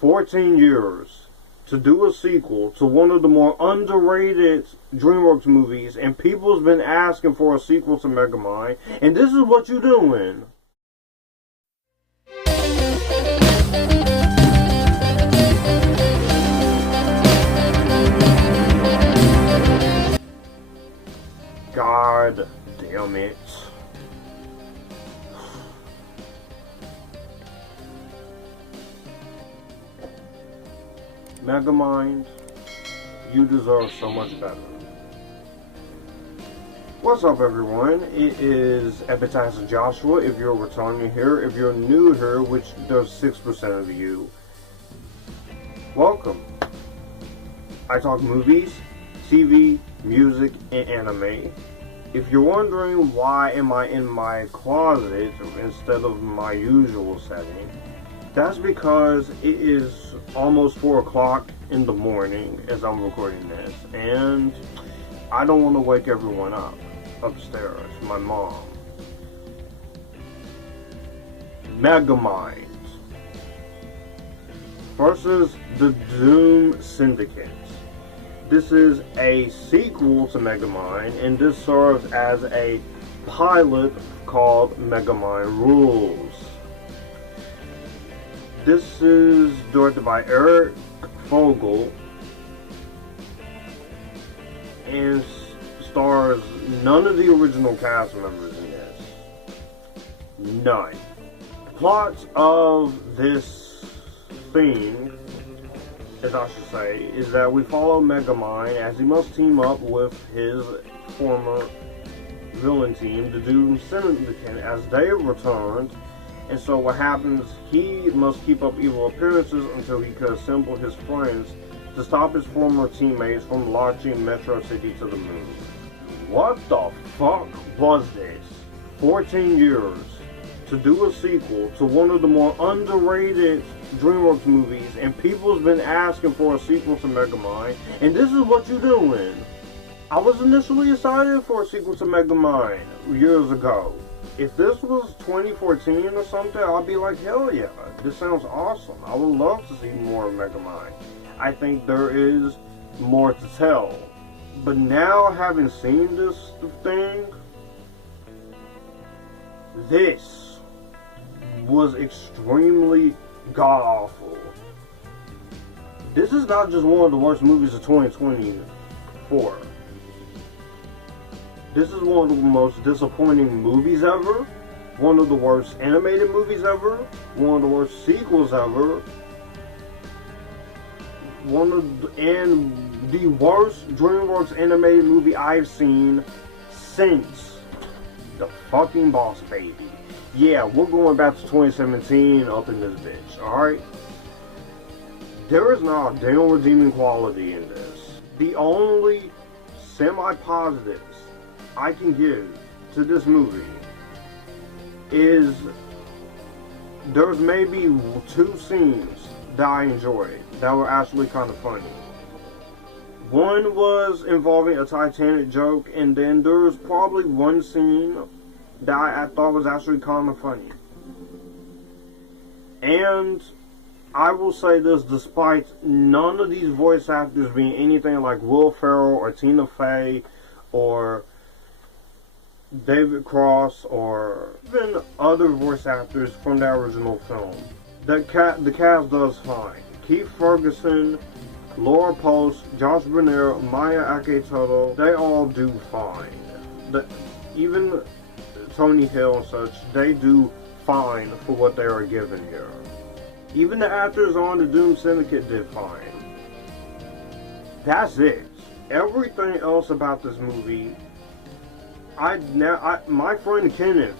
14 years to do a sequel to one of the more underrated DreamWorks movies, and people's been asking for a sequel to Megamind, and this is what you're doing. God damn it. Megamind, you deserve so much better. What's up, everyone? It is Epictastic Joshua. If you're returning here, if you're new here, which there's 6% of you, welcome. I talk movies, TV, music, and anime. If you're wondering why am I in my closet instead of my usual setting, that's because it is almost 4 o'clock in the morning as I'm recording this, and I don't want to wake everyone up upstairs, my mom. Megamind versus the Doom Syndicate. This is a sequel to Megamind, and this serves as a pilot called Megamind Rules. This is directed by Eric Fogel and stars none of the original cast members in this. None. The plot of this thing, as I should say, is that we follow Megamind as he must team up with his former villain team, the Doom Syndicate, as they have returned. And so what happens, he must keep up evil appearances until he can assemble his friends to stop his former teammates from launching Metro City to the moon. What the fuck was this? 14 years to do a sequel to one of the more underrated DreamWorks movies, and people's been asking for a sequel to Megamind, and this is what you're doing. I was initially excited for a sequel to Megamind years ago. If this was 2014 or something, I'd be like, hell yeah, this sounds awesome. I would love to see more of Megamind. I think there is more to tell. But now, having seen this thing, this was extremely god-awful. This is not just one of the worst movies of 2024. This is one of the most disappointing movies ever, one of the worst animated movies ever, one of the worst sequels ever, and the worst DreamWorks animated movie I've seen since The Fucking Boss Baby. Yeah, we're going back to 2017 up in this bitch, alright? There is not a damn redeeming quality in this. The only semi-positives I can give to this movie is there's maybe 2 scenes that I enjoyed that were actually kind of funny. One was involving a Titanic joke, and then there's probably one scene that I thought was actually kind of funny. And I will say this, despite none of these voice actors being anything like Will Ferrell or Tina Fey or David Cross or even other voice actors from the original film, the cast does fine. Keith Ferguson, Laura Post, Josh Bernier, Maya Aketoto, they all do fine. Even Tony Hill and such, they do fine for what they are given here. Even the actors on the Doom Syndicate did fine. That's it. Everything else about this movie, my friend Kenneth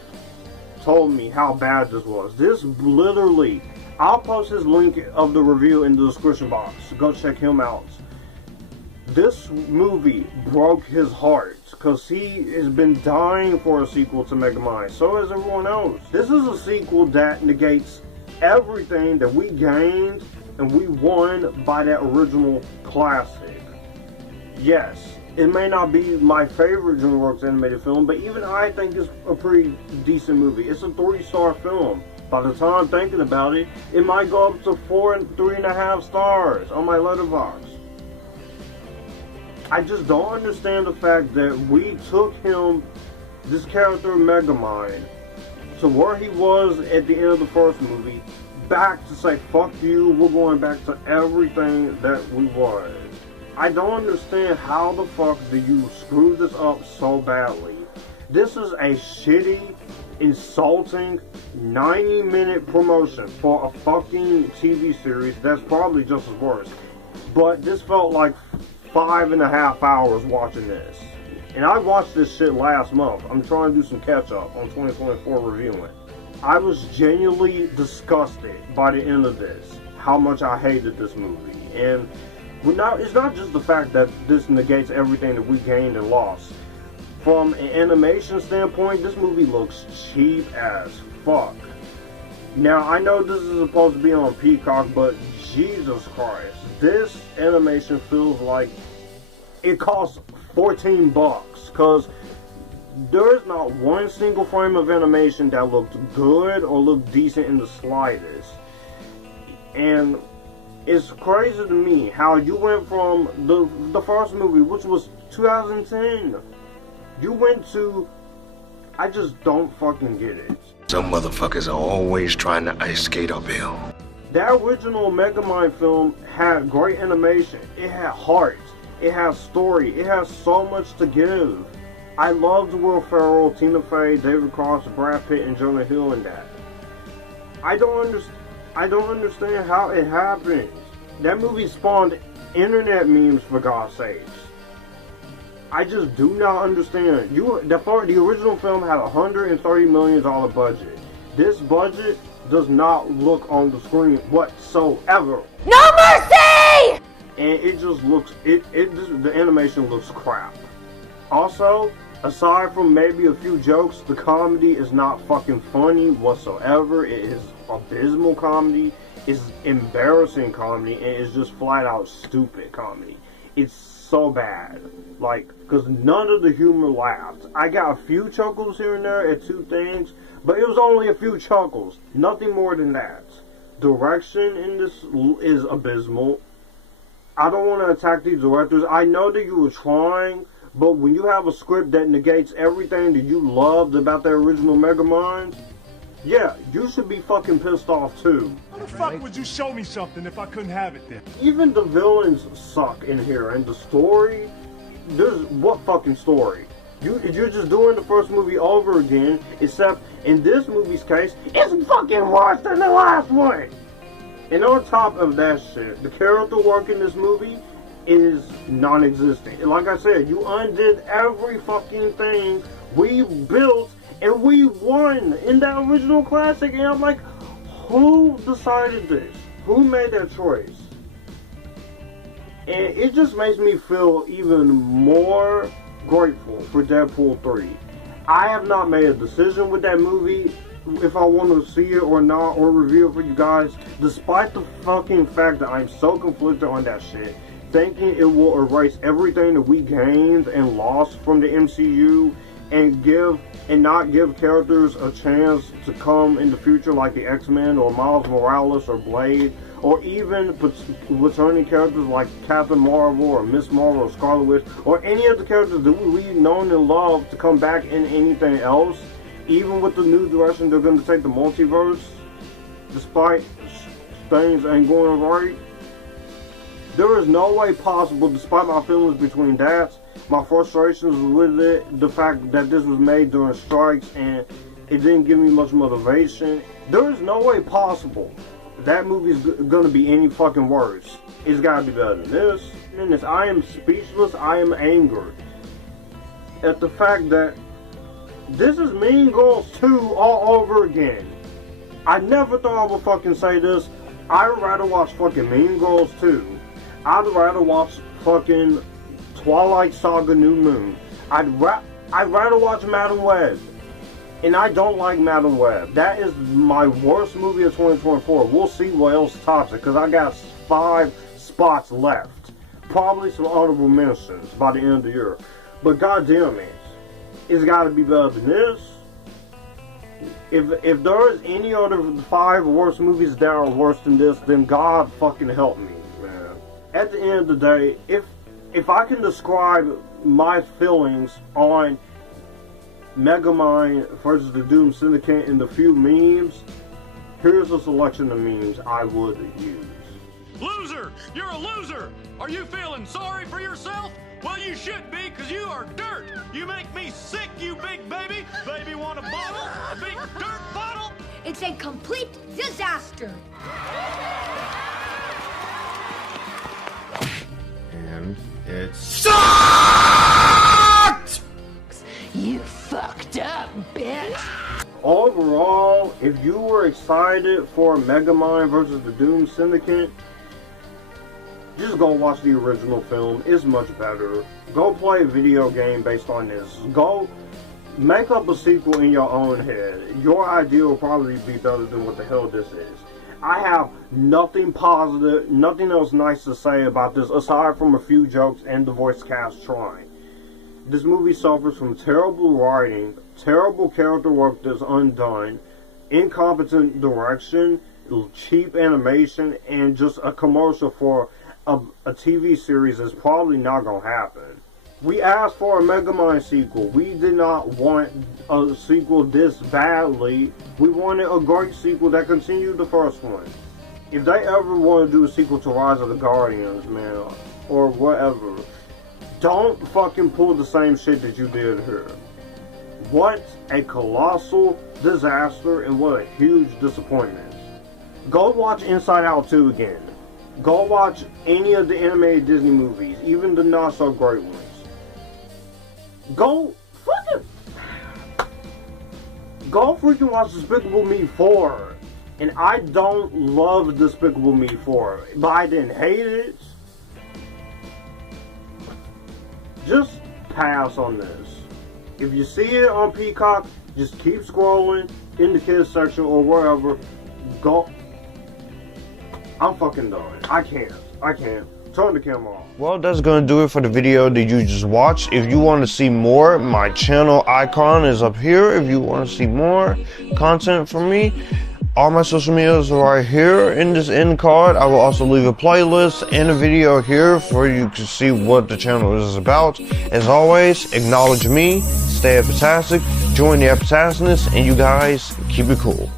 told me how bad this was. This literally, I'll post his link of the review in the description box. Go check him out. This movie broke his heart because he has been dying for a sequel to Megamind. So has everyone else. This is a sequel that negates everything that we gained and we won by that original classic. Yes, it may not be my favorite DreamWorks animated film, but even I think it's a pretty decent movie. It's a 3-star film. By the time I'm thinking about it, it might go up to 4 and 3.5 stars on my letterbox. I just don't understand the fact that we took him, this character Megamind, to where he was at the end of the first movie, back to say, fuck you, we're going back to everything that we was. I don't understand how the fuck do you screw this up so badly. This is a shitty, insulting 90-minute promotion for a fucking TV series that's probably just as worse. But this felt like 5.5 hours watching this. And I watched this shit last month. I'm trying to do some catch up on 2024 reviewing. I was genuinely disgusted by the end of this, how much I hated this movie. And now it's not just the fact that this negates everything that we gained and lost. From an animation standpoint, this movie looks cheap as fuck. Now, I know this is supposed to be on Peacock, but Jesus Christ, this animation feels like it costs $14, because there is not one single frame of animation that looked good or looked decent in the slightest. And it's crazy to me how you went from the first movie, which was 2010, you went to, I just don't fucking get it. Some motherfuckers are always trying to ice skate uphill. That original Megamind film had great animation. It had heart. It has story. It has so much to give. I loved Will Ferrell, Tina Fey, David Cross, Brad Pitt, and Jonah Hill in that. I don't understand how it happened. That movie spawned internet memes, for God's sakes. I just do not understand. The original film had a $130 million budget. This budget does not look on the screen whatsoever. No mercy! And it just looks, the animation looks crap. Also, aside from maybe a few jokes, the comedy is not fucking funny whatsoever. It is abysmal comedy. It's embarrassing comedy, and it's just flat out stupid comedy. It's so bad, like, because none of the humor laughed. I got a few chuckles here and there at two things, but it was only a few chuckles, nothing more than that. Direction in this is abysmal. I don't want to attack these directors. I know that you were trying, but when you have a script that negates everything that you loved about the original Megamind, yeah, you should be fucking pissed off too. How the fuck would you show me something if I couldn't have it then? Even the villains suck in here, and the story, what fucking story? You're just doing the first movie over again, except in this movie's case, it's fucking worse than the last one! And on top of that shit, the character work in this movie is non-existent. Like I said, you undid every fucking thing we built and we won in that original classic, and I'm like, who decided this? Who made that choice? And it just makes me feel even more grateful for Deadpool 3. I have not made a decision with that movie, if I want to see it or not, or review it for you guys, despite the fucking fact that I'm so conflicted on that shit, thinking it will erase everything that we gained and lost from the MCU, and not give characters a chance to come in the future like the X-Men or Miles Morales or Blade, or even returning characters like Captain Marvel or Miss Marvel or Scarlet Witch, or any of the characters that we've known and loved to come back in anything else, even with the new direction they're going to take the multiverse, despite things ain't going right. There is no way possible, despite my feelings between that, my frustrations with it, the fact that this was made during strikes and it didn't give me much motivation, there is no way possible that movie is going to be any fucking worse. It's got to be better than this. I am speechless, I am angered at the fact that this is Mean Girls 2 all over again. I never thought I would fucking say this. I'd rather watch fucking Mean Girls 2. I'd rather watch fucking Twilight Saga New Moon. I'd rather watch Madam Web. And I don't like Madam Web. That is my worst movie of 2024. We'll see what else tops it, because I got 5 spots left. Probably some honorable mentions by the end of the year. But goddamn it, it's got to be better than this. If there is any other 5 worst movies that are worse than this, then God fucking help me, man. At the end of the day, if I can describe my feelings on Megamind versus the Doom Syndicate in the few memes, here's a selection of memes I would use. Loser! You're a loser! Are you feeling sorry for yourself? Well, you should be, because you are dirt! You make me sick, you big baby! Baby want a bottle? A big dirt bottle? It's a complete disaster. And it's Sucked! You fucked up, bitch. Overall, if you were excited for Megamind versus the Doom Syndicate, just go watch the original film. It's much better. Go play a video game based on this. Go make up a sequel in your own head. Your idea will probably be better than what the hell this is. I have nothing positive, nothing else nice to say about this aside from a few jokes and the voice cast trying. This movie suffers from terrible writing, terrible character work that's undone, incompetent direction, cheap animation, and just a commercial for a TV series is probably not going to happen. We asked for a Megamind sequel. We did not want a sequel this badly. We wanted a great sequel that continued the first one. If they ever want to do a sequel to Rise of the Guardians, man, or whatever, don't fucking pull the same shit that you did here. What a colossal disaster and what a huge disappointment. Go watch Inside Out 2 again. Go watch any of the animated Disney movies, even the not so great ones. Go freaking watch Despicable Me 4. And I don't love Despicable Me 4, but I didn't hate it. Just pass on this. If you see it on Peacock, just keep scrolling in the kids section or wherever. Go. I'm fucking done. I can't. Turn the camera off. Well, that's gonna do it for the video that you just watched. If you want to see more, my channel icon is up here. If you want to see more content from me, all my social medias are right here in this end card. I will also leave a playlist and a video here for you to see what the channel is about. As always, acknowledge me, stay epictastic, join the Epictasticness, and you guys keep it cool.